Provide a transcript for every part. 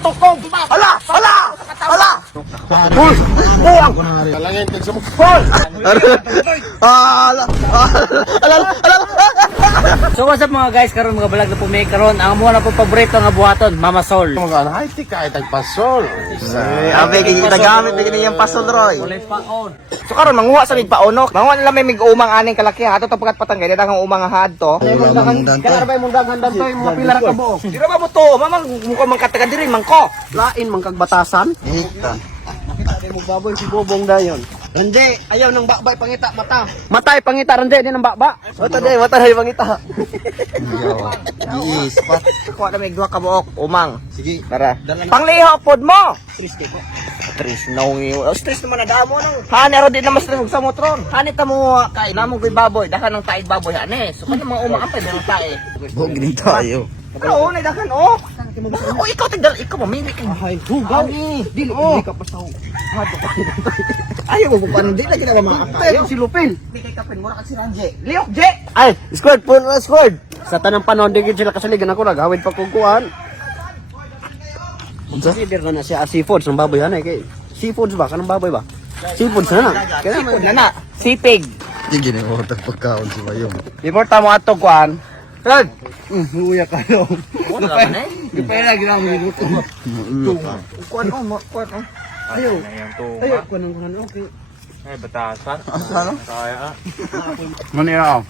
tukog. Hala! Hala! Hala! Hoy! Buwang! Talangin kag sa Hoy! Ala! Ala! So what's up mga guys, karon mga vlog na po may karon ang mo na po paborito nga buhaton, Mama Sol. Mga hay ti kay tagpasol. Abe kay ginagamit bigyan niyang pasol Roy. Walay paon. So karon manguha sa migpaonok. Manguha nila may mig-umang aning kalaki ha. Ato to pagkat patanggay daghang umang ahad to. Kana ba imong daghan dan to mga pilar ka buo. Dira ba mo to? Mamang mukha man kataga diri man ko. Lain man kag batasan. Nakita mo baboy si Bobong dayon. Hindi, ayaw ng bakbay pangita mata. Matay pangita rande din ang baba. Mata day pangita. Yes, pa. Kuha na may duha ka buok umang. Sige. Tara. Pangliho pod mo. Stress na yung stress naman na damo no. Hani aro din na mas stress sa motron. Hani ta mo kay namo koy baboy, dakan ng taid baboy ani. So kanya mga umang apay ng tae. Bog din tayo. Oo, na dakan oh. Oh, ikaw tigdal, ikaw mamili kay hugaw. Dili ka pa sa ayaw mo pa nang di lagi na makakayo. Si Lupin. Di kay kapin mo ra si Ranje. Liok je. Ay, squad po na squad. Sa tanang panon di gid sila kasaligan ako naghawid pa kukuan. Consider na siya seafoods ng baboy hanay kay seafoods ba kanang baboy ba? Seafoods na. Kaya Sipod na na. Sipig. di gini mo pagkaon si Bayong. Before tamo ato kuan. Rod. Huya kayo. Wala naman eh. Di pa lagi na minuto. Kuan oh, kuan oh. Ayaw. Ayaw ko nang kunan okay. Ay batasan. Ano? Kaya. Maniya.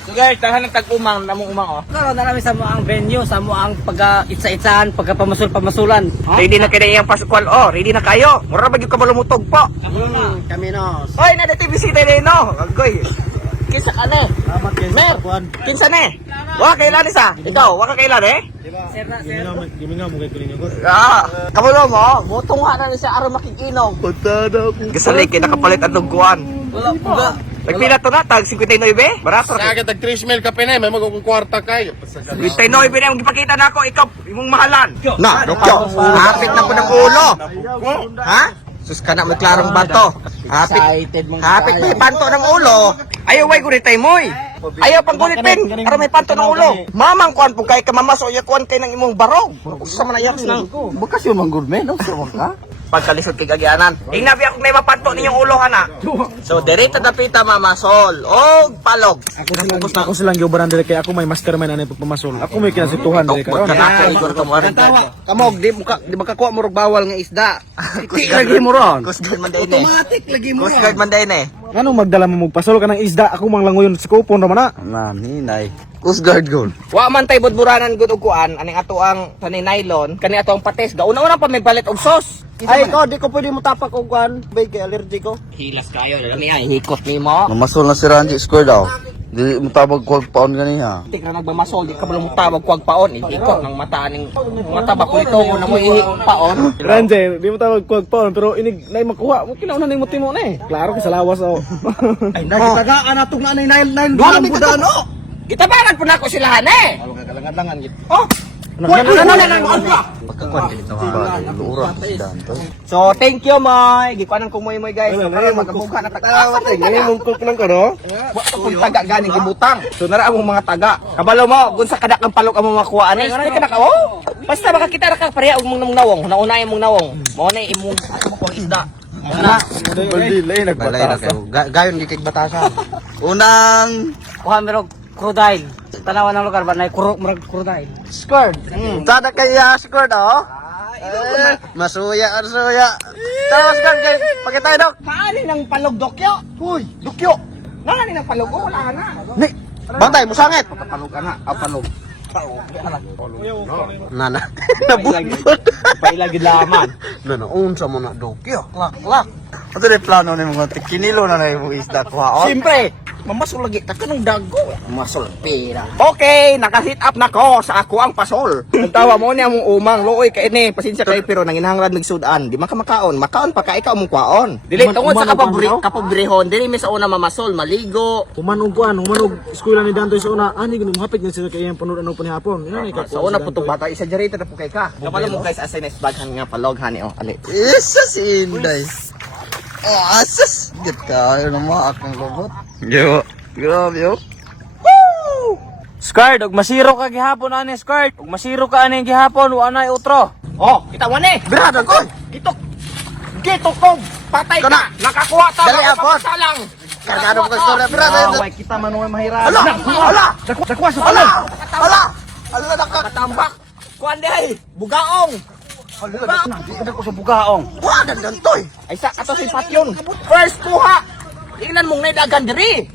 So guys, tahan ng tag-umang, namong umang oh. Karon na namin sa mo ang venue, sa mo ang pagka-itsa-itsaan, pagka-pamasul-pamasulan. Ready na kayo iyang Pascual oh. Ready na kayo. Mura ba yung kabalumutog po? Kami no. Hoy, na dati bisita din no. Agoy. Kinsa ka ne? Salamat kay Mer, kinsa ne? Wa kailan isa? Ikaw, wa ka kailan eh? Sir na, sir. Gimi nga mo kay kunin ko. Kamulo mo, mutong na siya aron makikinom. Patada ko. Gasalay kay nakapalit ang tugkuan. Wala. Nagpila to na tag 59. Barato ra. Sa tag 3 mil ka pinay, may magkong kwarta kayo. 59 na yung gipakita nako, ikaw imong mahalan. Na, dokyo. Hapit na ko ng ulo. Ha? Sus kana may klarong bato. Hapit may panto ng ulo. Ayaw way guritay moy. Ayaw pang gulitin. Pero may panto ng ulo. Mamang kuan po kay kamamaso ya kuan kay nang imong barog. Usa man ayak nang. Bukas yung manggurme, no? Sumang ka? Pagkalisod kay gagyanan. Ingnabi ako may mapanto ninyong ulo ana. So direta dapita mamasol og palog. Ako silang giubaran dire kay ako may mastermind ani pagpamasol. Ako may kinasituhan dire Tukbot karon. ka na ako igor ka mo arin. Kamog, di makakuha mo bawal nga isda. Ti lagi mo ron. Coast Guard man din eh. Automatic lagi mo. Coast Guard man din eh. Ngano magdala mo magpasol ka ng isda ako mang langoyon sa kupon ra man na. Naninay. Coast Guard goal. Wa man tay budburanan gud og kuan aning ato ang sanay nylon kani ato ang pates gauna-una pa may balit og sauce. Ay, ko, di ko pwede mo tapak og kuan. Bay, kay allergy ko. Hilas kayo lami ay hikot nimo. Mamasol na si Randy square daw. Di mo tabag ko paon ganiya. Tik na nagmamasol di ka bala mo tawag kuag paon ihikot ng mata ning mata ba kulitongo na mo ihikot paon. Ranje, di mo tawag kuwag paon pero inig nay makuha mo kinauna ning mutimo na eh. Klaro kay sa lawas oh. Ay, nagitagaan natong na 99 Wala mi ka no. Gitabaran po nako silahan eh. Wala ka kalangan gid. Oh. Wala na Pagkakuan dito ba? Ura isda to. So thank you Moy. Gikuanan ko Moy guys. Para magabuka na tagawat Ngayon mong cook lang ko no. wa kung taga ganing gibutang. So nara among mga taga. Kabalo mo gun sa kadak ang palok amo makuha ani. Ano ka naka oh. Basta makakita ra ka pareha og mong nawong. Naunay mong nawong. Mo na imong kuha isda. Na. Baldi lay Balay na nagbatas. kayo. Gayon di kay batasan. Unang Kuha mirog crocodile. Tanawan ng lugar ba na murag crocodile. squad. Tada kaya squad oh. Masuya. Tapos kan kay pakita dok. Paani ng palog dokyo? Hoy, dokyo. Nani ng palog oh, wala na. Ni. Bantay musangit. Palog ka na. Palog. Nana. Nabutbot. Pailagi laman. Unsa mo na dokyo. Klak. Ato na plano ni mga kinilo na na yung isda kuha. Siyempre, mamasol lagi ta kanang dago. Mamasol pera. Okay, naka-hit up na ko sa ako ang pasol. Tawa mo ni among umang looy kay ni pasensya kay pero nanginahanglan mig sudan. Di man ka makaon. Makaon pa ka ikaw mong kwaon. Dili tungod sa kapobrehon, dili mi sa una mamasol, maligo. Kumanog kuan, kumanog eskwela ni Dantoy sa una. Ani gani mo hapit nga sila kay punud ano pa ni hapon. Ina ni ka. Sa una putong bata isa jarita na po kay ka. Kapalo mo guys asay na isbaghan nga palog hani oh ali. Isa si Inday. Oh, asas. Git ka. Ayaw na mo akong robot. Yo. Grabe yo. Woo! Squad, ug masiro ka gihapon ani Squad. Ug masiro ka ani gihapon, wa na utro. Oh, kita mo ni. Biradan ko. Gitok ko. Patay ka. Kana. Nakakuha ta Dali, ako Apon. sa salang. Kargado ko istorya biradan. Why kita man may mahirapan. Ala! Dakuha sa Ala! talan. Ala! Ala Katambak. Kuan day. Bugaong. Dito ko sa bugaong. Wa dandan toy. Ay sa ato si Patyon. First kuha. Ingnan mong naidagan diri.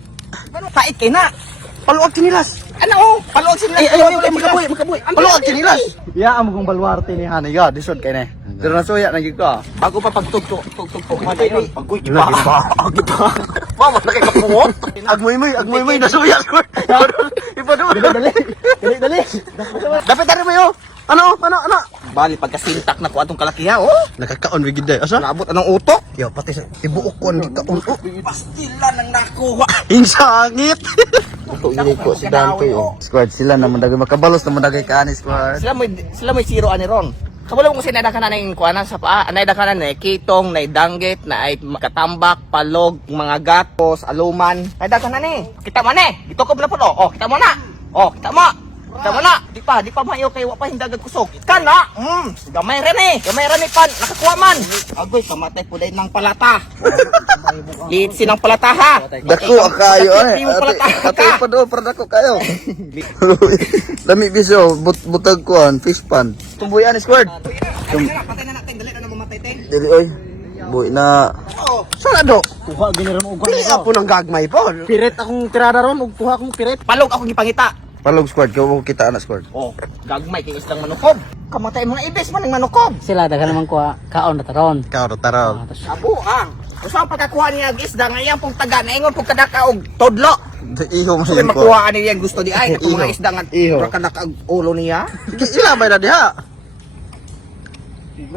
Pait kay na. Paluag kinilas. Ano oh? Paluog sila. Ay, makabuhi. Paluag kinilas. Ya amo kong balwarte ni Hanay ga, disod kay ne. Pero nasuya na gid ko. Bago pa pagtugtog. Pagkuy iba. Mama na kay kapungot. Agmoy nasuya ko. Ipa do. Dali. Dapat dari mo yo. Ano? Bali pagkasintak na ko atong kalakiha oh. Nakakaon we gid day. Asa? Naabot anong utok. Yo pati sa tibuok ko di kaon. Pastila nang nakuha. Insangit. Ito ini ko si Dante yo. Squad sila naman dagay makabalos naman dagay kaani squad. Sila may zero ani ron. Kabalo mo kasi naidakanan na yung kuanan sa paa. Naidakanan na kitong, naidanggit, na ay katambak, palog, mga gatos, aluman. Naidakanan ni. Kita mo ni. Gitukob na po no. Oh, kita mo na. Oh, kita mo. Kita mo na. Di pa mayo kay wa pa hindagag kusog. Kana. Gamay ra ni pan. Nakakuha man. Agoy kamatay po dahil ng palata. Litsi ng palata ha. Dako kayo Sakit yung palata Ate ka. pa do para dako kayo. Dami biso butag kuan fish pan. Tumbuyan squad. Patay na natin. Dali na mamatay te. Dili oy. Boy na. Sala do. Kuha gini ron ugan. Pili po ng gagmay po. Pirit akong tirada ron ug kuha akong pirit. Palog ako gipangita. Palog squad ko kita anak squad. Oh, gagmay kay islang manukob. Kamatay mga ibis man ng manukob. Sila daghan naman kuha kaon na taron. Ikaw ro taraw. Abo ang. Gusto ang pagkakuha niya ng isda ngayon pong taga naingon pong kadaka og todlo. Iho mo So yun ko. makuha ani yang gusto di ay katong mga Iho. isda nga Iho. kadaka og ulo niya. Sila ba na diha?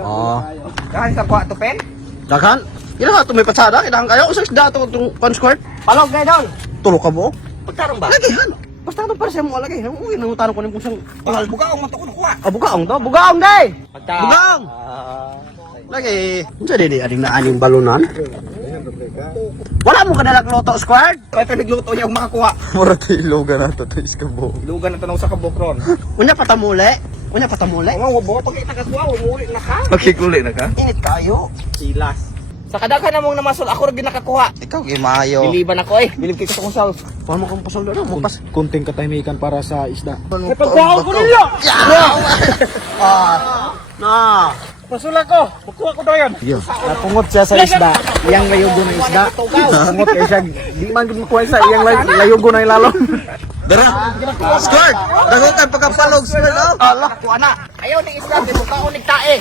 Oh. Kahan sa kuha to pen. Daghan. Ila to may patsada kailangan kayo usas dato tong pan squad. Palog gay daw. Tulo ka mo. Pagtarong ba? Lagihan. Basta to para sa mo lagi. Uy nang tanong ko ning kung sang Mahal bugaong man to ko nakuha. bugaong to. Bugaong day. Pagka Bugaong. Lagi. Unsa di ading na aning balunan? Wala mo kadalak loto squad. kay pinagluto niya og makakuha. Mura tilogan na to iskabo. Lugan na tanaw sa kabukron. Unya patamule. Mo mo pagkita ka kuha umuwi na ka. Pagkikuli na ka? Init kayo. Silas. Sa kadaghan namong namasol ako ra gyud nakakuha. Ikaw kay maayo. Biliban ako eh. Bilib kay ko sa Paano mo kung pasol na mo pas. Kunting katahimikan para sa isda. Pagbawa ko nila. Na. Pasula ko. Kukuha ko daw yan. Napungot siya sa isda. Iyang layugo na isda. Napungot kay siya. Di man gud makuha sa iyang layugo na ilalom. Dara. Squad. Dago kay pagkapalog squad. Allah, kuha na. Ayaw ni isda, di mukhaon nagtae.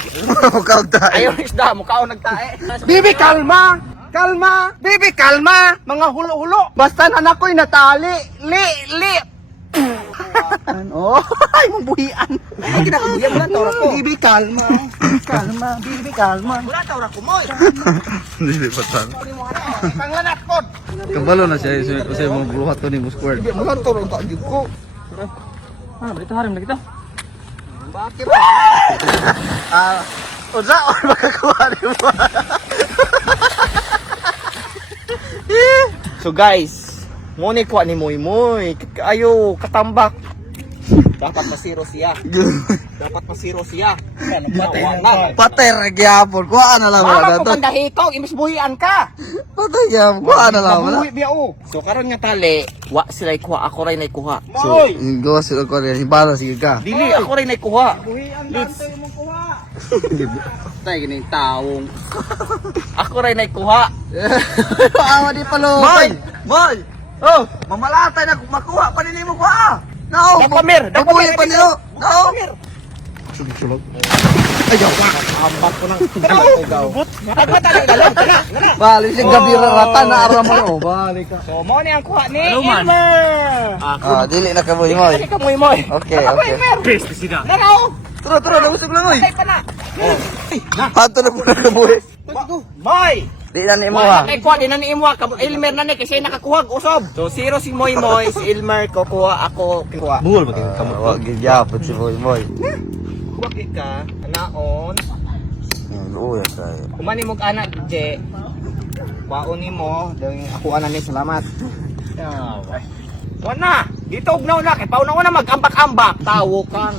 Mukaw tayo. Ayaw ni isda, mukhaon nagtae. Bibi, kalma! Kalma! Bibi, kalma! Mga hulo-hulo! Basta anak ko'y natali! Li! Oh, ay mabuhian. Ay, kinakabuyan mo lang, tawra ko. Bibi kalma. Kalma, bibi kalma. Wala, tawra ko, moy. Hindi pa tan. Panglanat ko. Kabalo na siya kasi mo buhat to ni mo squad. Mga tawra ko, agib ko. Ah, dito harim na kita. Bakit? Unsa or makakuha ni mo? So guys, mo ni kuha ni Moy Moy. Ayo, katambak. Dapat masiro siya. Dapat masiro siya. Ano ba? Patay ra gyapon. Kuha na lang Mama wala ko to. pandahikaw, imbis buhian ka. Patay gyapon. Kuha na lang wala. Mabuhi biya o. So karon nga tali, wa sila kuha, ako ray nay kuha. So, gawa sila ko rin. Hibala sige ka. Dili ako ray nay kuha. Leeds. Tay gining taong. Ako ray nay kuha. Paawa di palo. Boy. Oh, mamalatay na makuha pa nini mo kuha. No. Dapamir, Mabuhi pa niyo. No. Sulog. Ayaw. Ambak ko nang tugaw. Nagmatali na lang. Bali si gabi rata na ara mo no. Bali ka. So mo ni ang kuha ni Aluman. Ilmer. Dili na ka boy mo. Dili ka moy moy. Okay, okay. Pesticida. Naraw. Turo, nabusog lang oy. Patay pa na. Pato na po na boy. Moy. Di na ni mo Wala ha. kay kuha din na ni Imwa, Ilmer na ni kasi nakakuha og usob. So zero si Moy Moy, si Ilmer ko kuha, ako kuha. Bungol ba kayo kamo? Wag gyapon si boy boy. Kuha ka, anaon. Uy, kayo. Kumani mo anak, Je. Waon ni mo, dahil ako anan ni salamat. Wala. Dito ugnaw na, kay pauna na mag-ambak-ambak. Tawo kang.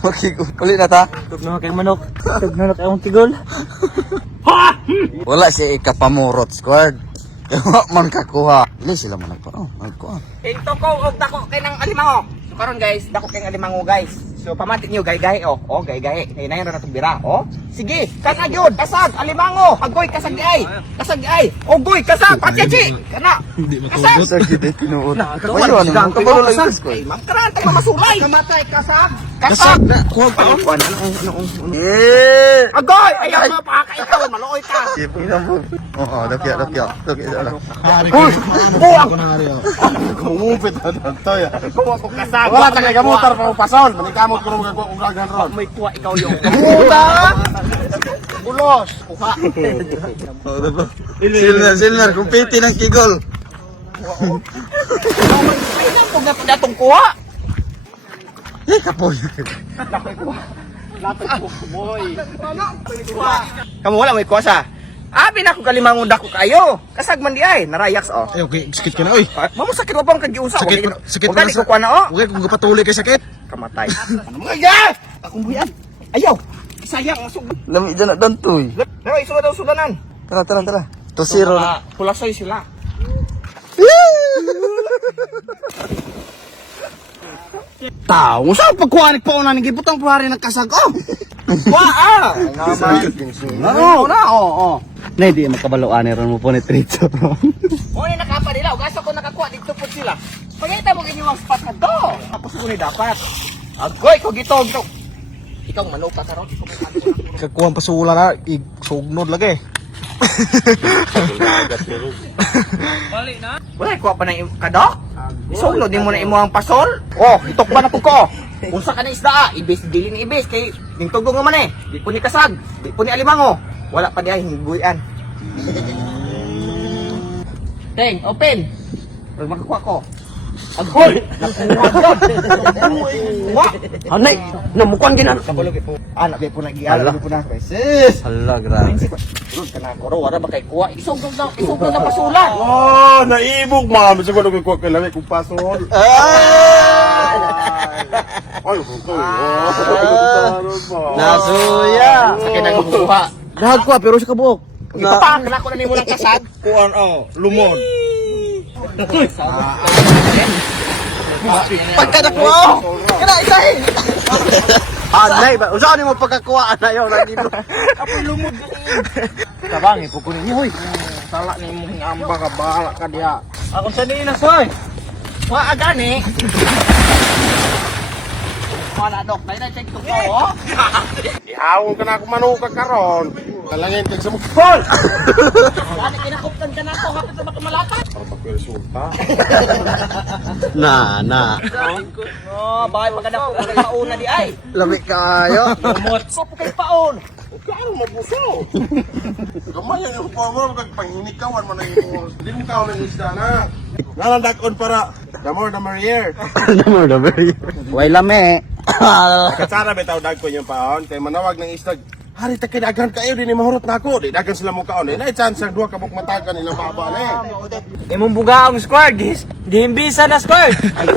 Okay, kulit na ta. Tugnaw kay manok. Tugnaw na kay tigol. Wala siya ikapamurot, squad. Kaya man kakuha. Hindi sila man nagkuha. Ito ko, og dako kay ng alimango. So karon guys, dako kay ng alimango guys. So pamatik niyo gay-gay oh. Oh, gay-gay. Hinayon ra natong bira, oh. Sige, kana gyud, kasag alimango. Agoy kasag ay. Kasag ay. Ogoy kasag patyachi. Kana. Kasag. Sa kita tinuot. Ayun, ang kabalo lang squad. Magkaran tayo masulay. Kamatay kasag. Kasag. Kuha pa ako. Agoy, ayaw mo pa ka ikaw maluoy ka. Ipina mo. Oo, dakya. Buang. Kumupit na to ya. Kuha ko kasag. Wala ta kay gamutar pa pasol. Manikamot ko ron kung gagan ron. May kuha ikaw yung. Puta! Bulos! Kuha! Silver, kumpiti ng kigol. Ay na po na datong kuha. Eh, kapoy. Kamu wala may kuha sa. Abi na ko kalimangon dako kayo. Kasag man di ay narayaks oh. Ay, okay, sakit ka na, oy. Mamo sakit wa pang kagiusa. Sakit Wala ko kuha na oh. Okay, kung kapatuloy kay sakit. Kamatay. Mga gas! Akong buyan. Ayaw. Sayang ang sug. Lami dyan na dantoy. Pero iso daw sudanan. Tara. 2-0 na. Pulasay sila. Tao, saan pagkuhanik pa una ng gibutang puhari nagkasag, oh! Waa! Oo na, oo. Na di makabaloan ron mo po ni Trito. Mo ni nakapa nila, ug asa ko nakakuha dito po sila. Pagita mo ginyong spot ka to. Tapos ko ni dapat. Agoy ko gitog to. Ikaw manupa ka ron. Kakuha pa sula na, sugnod lagi. Wala kuha pa na kadok. Isulod din mo na imo ang pasol. Oh, itok ba na po ko? Unsa ka na isda? Ibis dili ni ibis kay ning tugong man eh. Di po ni kasag, di po ni alimango. Wala pa di ay higuyan. Teng, open. Pag makakuha ko. Agoy! Wa! Hanay, namukuan ginan. Kabulog po. Anak po na giala po na. Sis. Hala, grabe. Sulod ka na ko ro, wala ba kay kuha? Isugod na pasulan. Oh, naibog, ma'am. Siguro kung kuha kailangan kung pasol. Ay, Nasuya. Sa kinang kuha. Nagkuha pero sa kabuok. Ipapang na ko na nimo ng kasag. Kuhan, oh, lumon. Pagkanakuha. Kana isahin. Anay ba? Usahan mo pagkakuhaan na yun. Apoy lumod. Tabangi po kunin niyo hoy. Sala ni mong amba ka bahala ka diha. Ako sa nina soy. Wa agani. Wala dok, na check to ko. Ihawon ka na ako manuka karon. Talangin kag sa mukha. Paul. Ani kinakuptan ka na to hapit na makamalakat. Para pagresulta. Na. Oh, bakit maganda ko kay pauna di ay. Lami kayo. So po kay paon. Kano mabuso? Gamay ang upo mo kag panghinikawan man ang imo. Di mo kaon ng isda na. Nalandak-on para the more the merrier. Way lame. Katsara bitaw dag ko yung paon kay manawag ng isda. Hari ta kay daghan kayo din ni mahurot nako. Di daghan sila mo kaon. Di na chance ang duha ka matagan nila mababa eh. Imong bugaong squad. Gihimbisa na squad. Ay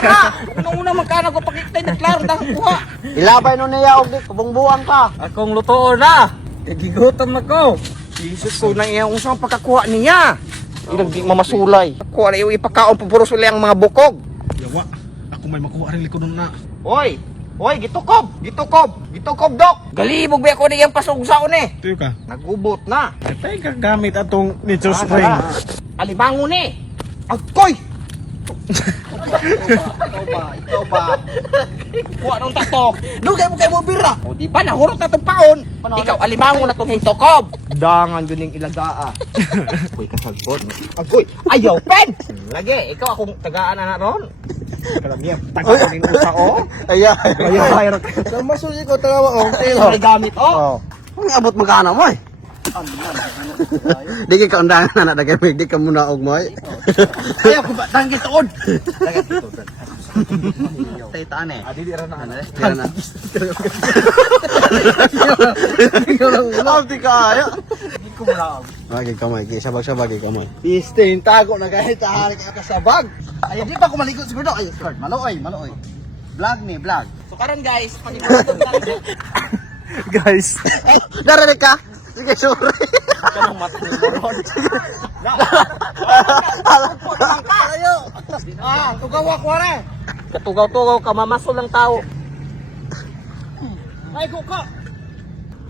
na. Nung una magkana ko pakitay na klaro dang kuha. Ilabay nun niya og di kubungbuang pa. Akong lutoon na. Gigigutom na ko. Jesus ko na iyang usang pagkakuha niya. Ilang di mamasulay. Kuha na yung ipakaon pupuro sila ang mga bukog. Yawa. Ako may makuha rin likod na. Oy, gitukob dok. Galibog ba ako na iyang pasugsaon eh. Tuyo ka. Nagubot na. Katay ka gamit atong nature Ah, spring. tara. Alimango ni. Agoy! Ikaw ba? Kuha nung tato. Dugay mo kayo mo bira. O di ba nahurot na itong paon? Ikaw, alimango na itong hintokob. Dangan yun yung ilagaa. Agoy kasagbon. Agoy! Ayaw, pen! Lagi, ikaw akong tagaan na ron. Kalagyan, tagaan yung usa o. Ayaw. Ayaw, Masuya ko tawa ko. ayaw. Gamit o. Ang abot magkano mo eh. Di ka undangan na dagay di ka muna og mo eh. Ayaw ko ba? Danggit tuod. Taytaan eh. Adi di rin na. Tira na. Ikaw lang ulo. Di ka ayo. Bagay kamay, sabag-sabag kamay. Pistin, tago na kahit ahari ka kasabag. Ay, di pa ko maligo siguro. Ay, Lord, maloy. Vlog ni, vlog. So karon guys, panibago tayo. Guys. Ay, narinig ka? Sige, sorry. Kanang mata ni Moron. Tugawa ko re. Katugaw-tugaw ka, mamasol ng tao. Ay, ko ka.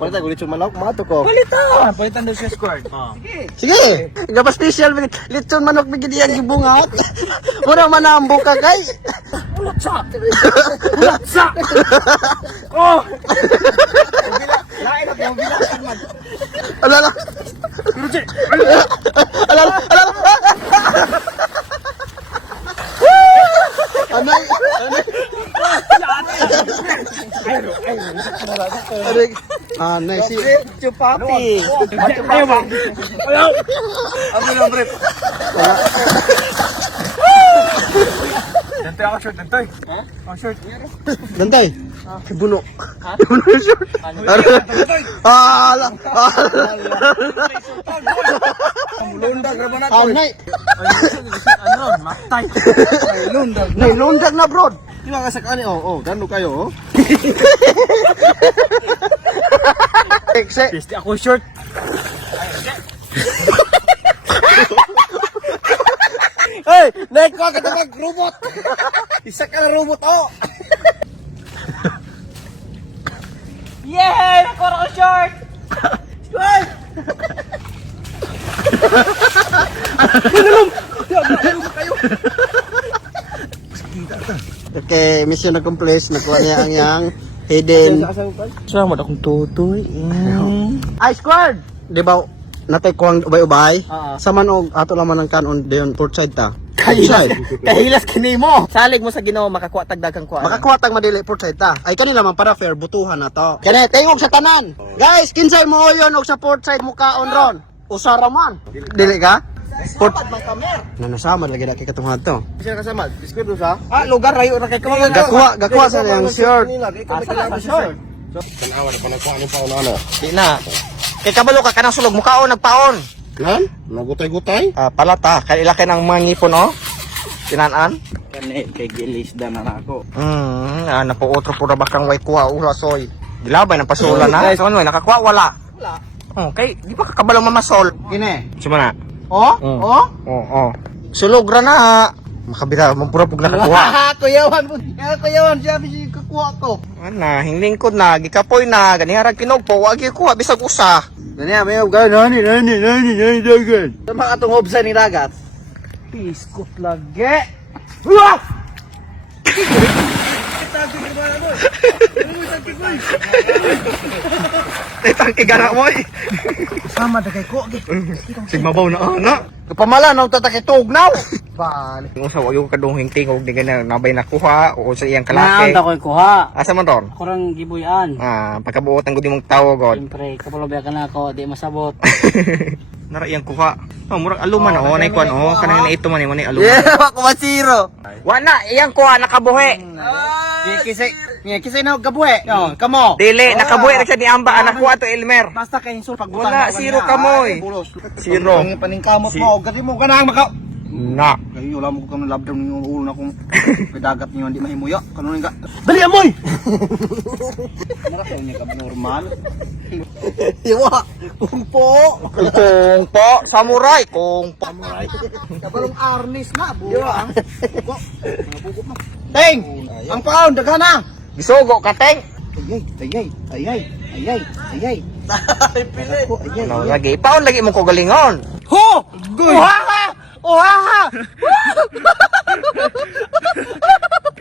Palitan ko lechon manok, mato ko. Palitan daw siya squared. Sige. Gaba special lechon manok bigyan diyan gibungat. Mura manambo ka kay. Bulaksa! Oh! Lain na yung bilasan man. Alala. Alala. Anay. Anay si Chupapi! Ayaw ba? Ayaw! Ano lang, bre? Dantay ako short, dantay. Dantay. Kibuno. Kibuno short. Ala. Lundag ra ba na? Anay. Ano? Matay! Nay lundag na bro. Di ba ka sa kani? Gano kayo, Ekse. Piste ako short. Hey, naik ko ka tawag robot. Isa ka na robot, Yay! Nakuha ko short! Okay, mission accomplished. Nakuha niya ang yang hidden. Salamat akong tutoy. Ice squad. Di ba natay ko ang ubay-ubay? Oo. Sa manog ato lang man ang kanon dayon port side ta. Kahilas kini mo. Salig mo sa Ginoo makakuha tagdagang kuha. Makakuha tag madili port side ta. Ay kanila man para fair butuhan na to. Kani tingog sa tanan. Guys, kinsay mo yon og sa port side mo kaon ron. Usara man. Dili ka? Port nanasama lagi na kay katong to. Isa ka sama. Diskudo sa. Lugar rayo ra kay kawan. Gakuha sa yang shirt. Short. Tanawa na pa nagkuha ng paunano. Di na. Kay kabalo ka kanang sulog mukaon nagpaon. Lan? Nagutay-gutay? Palata kay ilaki ng mga ngipon oh. Tinanan. Kani kay gilisda na ako. Napuotro pura bakang way kuha ula soy. Dilabay ng pasula na. So ano, nakakuha wala. Wala. Okay, di pa kakabalo mamasol. Kini. Sumana. Oh? Sulog ra na. Makabita magpura pug nakakuha. Kuyawan mo. Kuyawan siya bisi kukuha ko. Ana, hinglingkod na, gikapoy na, ganiharag kinogpo, wag gyud kuha bisag usa. Dani may nani dagan. Sama atong obsa ni dagat. Piskot lagi. Uwah! Tangki gana mo eh. Sama da kay ko. Sigmabaw na ana. Kapamala na tatakay tugnaw. Balik. Kung sa wayo kadung hingting og di gana nabay nakuha o sa iyang kalaki. Naanta ko'y kuha. Asa man ron? Kurang gibuyan. Pagkabuot ang gudi mong tawo god. Siyempre, kapalobya ka na ako, di masabot. Nara iyang kuha. Murag aluman nay kuan kanang na ito man ni aluman. Ako masiro. Wa na iyang kuha nakabuhi. Kisay na gabuhe. No, kamo. Dili nakabuhi ra siya ni Amba anak kuha to Elmer. Basta kay insul pag Wala, zero ka mo eh. Zero. Paningkamot mo, gadi mo ganang maka. Na. Kayo wala mo ko kang labdam ng ulo na kung pedagat niyo hindi mahimuya. Kanunin ka. Dali amoy. Nakakaw niya ka normal. Iwa. Kungpo. Kungpo, samurai, kungpo. Kabalong arnis na buwa. Teng, ang paon dagana. Gisugo ka teng. Ayay. Ano lagi? Paon lagi mo ko galingon. Ho! Uhaha!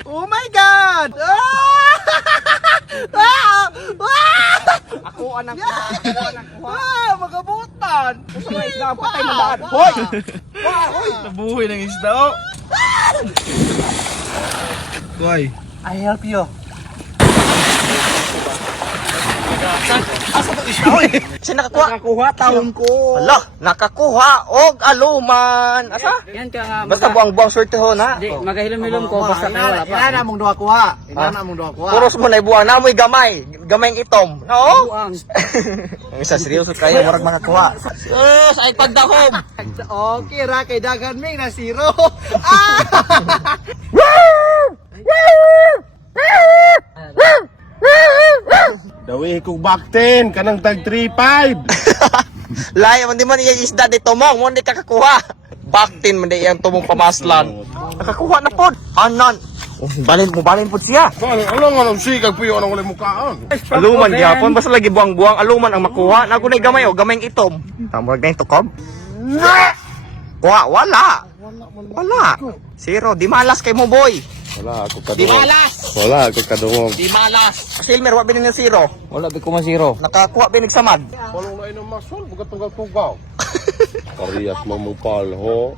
Oh my God! Ako anak Magabutan! patay na daan. Hoy! Nabuhay ng isda, Why? I help you. Asa to isda oy? Kasi nakakuha. Nakakuha taon ko. Hala, nakakuha og aluman. Asa? Yan ka nga. Basta buang-buang swerte ho na. Di, magahilom-hilom ko basta kayo wala pa. Inana mong duha kuha. Inana mong duha kuha. Puros mo na buang namoy gamay. Gamay ang itom. No? Buang. Ang isa seryoso kayo murag mga kuha. Yes, ay pagdahom. Okay ra kay dagan may na zero. Dawi kong baktin, kanang tag 3-5. Layo man di man iya isda di tumong, mo di kakakuha. Baktin man di iyang tumong pamaslan. Nakakuha na pod. Anan. Oh, balin pod siya. Alam nga nang sikag puyo nang wala mukhaan. Aluman gyapon basta lagi buang-buang aluman ang makuha. Nagunay gamay o gamay ang itom. Tamo na tukob. Wala. Zero, di malas kay mo boy. Wala ako Di kadungog. malas. Wala ako kadungog. Di malas. Silmer wa binin ng zero. Wala ba ko masiro? Nakakuha binig samad. Palong na inom masol, bugat tugaw-tugaw. Pariyas mamupal ho.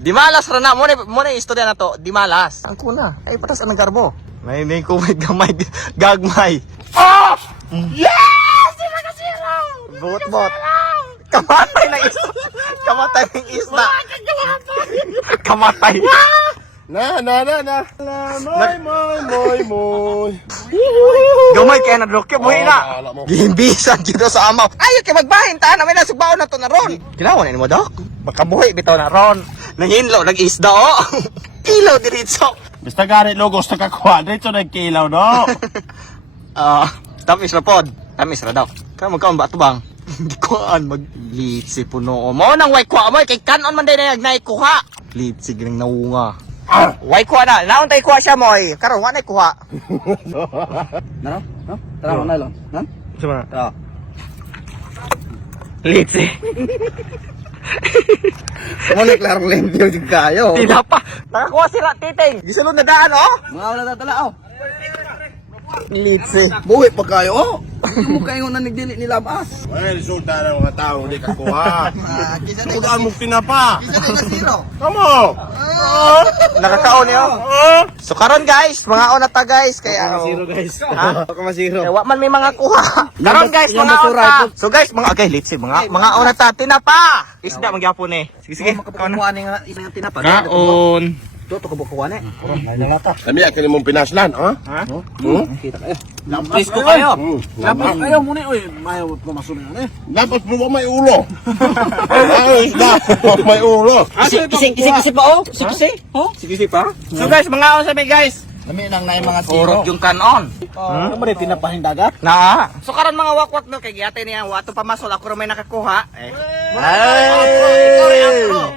Di malas ra na mo na istorya na to. Di malas. Ang kuna. Ay patas ang garbo. May ko may gamay gagmay. Ah! Yes! Sila ka zero. Bot. Kamatay na isda. Kamatay ng isda. Kamatay. Na. Moy. Gamay kaya na dokyo mo Wala na. mo. Gimbisan kita sa amaw. Ayo kay magbahin ta na may nasubaw na to na ron. Kinawon ni mo dok. Makabuhi bitaw na ron. Nanginlo nag-isda oh. Kilo diretso. Basta gari logos nakakuha, dito nagkilaw no. Tamis ra pod. Tamis ra daw. Kaya magkaon ba ato bang? Kuan maglitsi puno. Mo nang way kuha mo kay kanon man day na kuha. Litsi gining naunga. Way kuha na. Naon tay kuha siya moy. Karon wa na kuha. Naro? No? Tara mo na lang. Nan? Sama. Tara. Litsi. Mo ni klarong lempyo jud kayo. Tila pa. Nakakuha sila titing. Gisulod na daan oh. Mga wala tatala oh. Litsi. Buhi pa kayo. Oh. Mo kayo na nagdili ni labas. Well, resulta ng mga tao hindi kakuha. Kisa Kudaan mo pinapa. na zero. Kamo. Nakakaon niyo. So karon guys, mga ona ta guys kay ano. guys. Ha? Baka masiro. Wa man may mga kuha. Karon guys, Yan mga basura, ona. ito. So guys, mga okay, litsi mga ona ta tinapa. Isda magyapon eh. Sige. Kaon na. Kuha ni nga isang tinapa. Kaon. Toto ko bukuha ni. Kami akin mong pinaslan, ha? Ha? Kita kayo. Please ko kayo. Dapat ayaw mo ni oy, mayo pumasok na ni. Dapat mo may ulo. Ay, isda. May ulo. Kisi pa oh. Kisi. Oh? Sige pa. So guys, mga ona sabi guys. Lami nang naay mga Urot yung kanon. Ano mo rin tinapahin dagat? Na. So karon mga wakwak no kay giyate niya wato pamasol ako rin may nakakuha.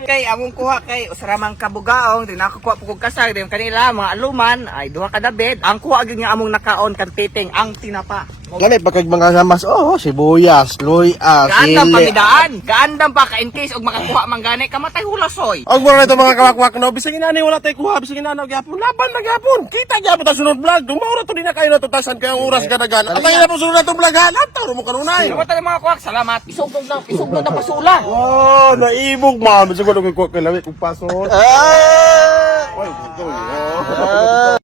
Kay among kuha kay usaramang kabugaong di nakakuha pugog kasag din kanila mga aluman ay duha ka David. Ang kuha gyud nga among nakaon kan titing ang tinapa. Lami pagkag mga samas, sibuyas, luya, Gaandam pamidaan. Gaandam pa ka in case og makakuha man gani kamatay hulasoy. Ang mura nito mga kawakwak no, bisag inani wala tay kuha, bisag inani gyapon, laban na gyapon. Kita gyapon ta sunod vlog. Dumaura to din na kayo natutasan kay ang oras gadagan. At ay na po sunod natong vlog ha. Lantaw mo kanunay. Salamat mga kuwak, salamat. Isugnog na pasula. Oh, naibog man. Bisag ko kay kuha kay lawi kung pasol. Ah! Ay, ito.